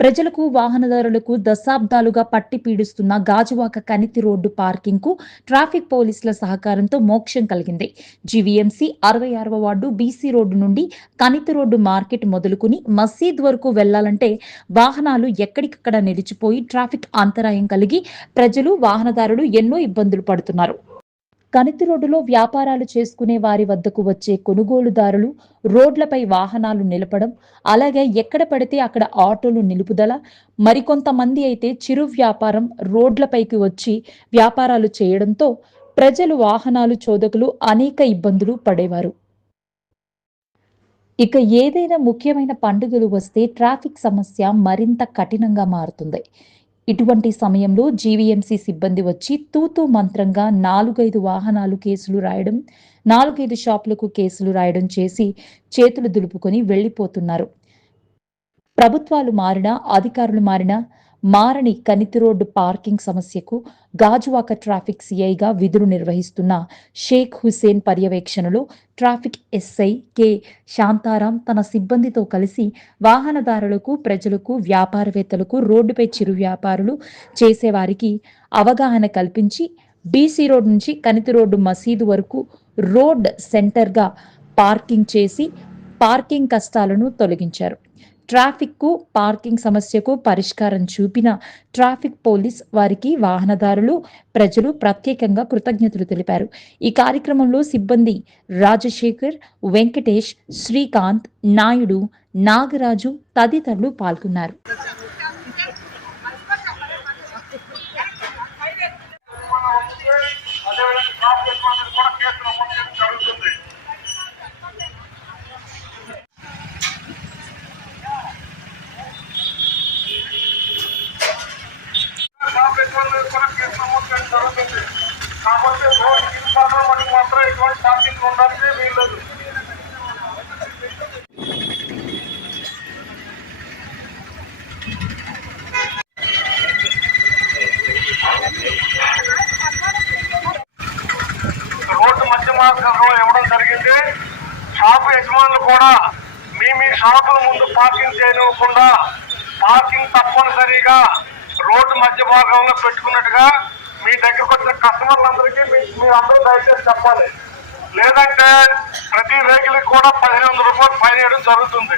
ప్రజలకు వాహనదారులకు దశాబ్దాలుగా పట్టి పీడిస్తున్న గాజువాక కనితి రోడ్డు పార్కింగ్కు ట్రాఫిక్ పోలీసుల సహకారంతో మోక్షం కలిగింది. జీవీఎంసీ అరవై ఆరవ వార్డు బీసీ రోడ్డు నుండి కనితి రోడ్డు మార్కెట్ మొదలుకుని మసీద్ వరకు వెళ్ళాలంటే వాహనాలు ఎక్కడికక్కడ నిలిచిపోయి ట్రాఫిక్ అంతరాయం కలిగి ప్రజలు వాహనదారులు ఎన్నో ఇబ్బందులు పడుతున్నారు. కనితి రోడ్డులో వ్యాపారాలు చేసుకునే వారి వద్దకు వచ్చే కొనుగోలుదారులు రోడ్లపై వాహనాలు నిలపడం అలాగే ఎక్కడ పడితే అక్కడ ఆటోలు నిలుపుదల మరికొంతమంది అయితే చిరు వ్యాపారం రోడ్లపైకి వచ్చి వ్యాపారాలు చేయడంతో ప్రజలు వాహనాలు చోదకులు అనేక ఇబ్బందులు పడేవారు. ఇక ఏదైనా ముఖ్యమైన పండుగలు వస్తే ట్రాఫిక్ సమస్య మరింత కఠినంగా మారుతుంది. ఇటువంటి సమయంలో జీవీఎంసీ సిబ్బంది వచ్చి తూతూ మంత్రంగా నాలుగైదు వాహనాలు కేసులు రాయడం నాలుగైదు షాపులకు కేసులు రాయడం చేసి చేతులు దులుపుకొని వెళ్ళిపోతున్నారు. ప్రభుత్వాలు మారినా అధికారులు మారినా మారని కనితి రోడ్డు పార్కింగ్ సమస్యకు గాజువాక ట్రాఫిక్ సిఐగా విధులు నిర్వహిస్తున్న షేక్ హుసేన్ పర్యవేక్షణలో ట్రాఫిక్ ఎస్ఐ కె. శాంతారాం తన సిబ్బందితో కలిసి వాహనదారులకు ప్రజలకు వ్యాపారవేత్తలకు రోడ్డుపై చిరు వ్యాపారులు చేసేవారికి అవగాహన కల్పించి బీసీ రోడ్ నుంచి కనితి రోడ్డు మసీదు వరకు రోడ్ సెంటర్గా పార్కింగ్ చేసి పార్కింగ్ కష్టాలను తొలగించారు. ట్రాఫిక్కు పార్కింగ్ సమస్యకు పరిష్కారం చూపిన ట్రాఫిక్ పోలీస్ వారికి వాహనదారులు ప్రజలు ప్రత్యేకంగా కృతజ్ఞతలు తెలిపారు. ఈ కార్యక్రమంలో సిబ్బంది రాజశేఖర్ వెంకటేష్ శ్రీకాంత్ నాయుడు నాగరాజు తదితరులు పాల్గొన్నారు. జరుగుతుంది కాకపోతే రోడ్ ఇన్ఫార్మర్ మనకి మాత్రం ఎటువంటి పార్కింగ్ ఉండడానికి వీల్లేదు. రోడ్డు మధ్య మార్గంలో ఇవ్వడం జరిగింది. షాపు యజమానులు కూడా మీ మీ షాపుల ముందు పార్కింగ్ చేయనివ్వకుండా పార్కింగ్ తప్పనిసరిగా రోడ్డు మధ్య భాగంలో పెట్టుకున్నట్టుగా మీ దగ్గరకు వచ్చిన కస్టమర్లందరికీ మీ మీరు అందరూ దయచేసి చెప్పాలి. లేదంటే ప్రతి వెహికల్ కూడా పదిహేను వందల రూపాయలు ఫైన్ వేయడం జరుగుతుంది.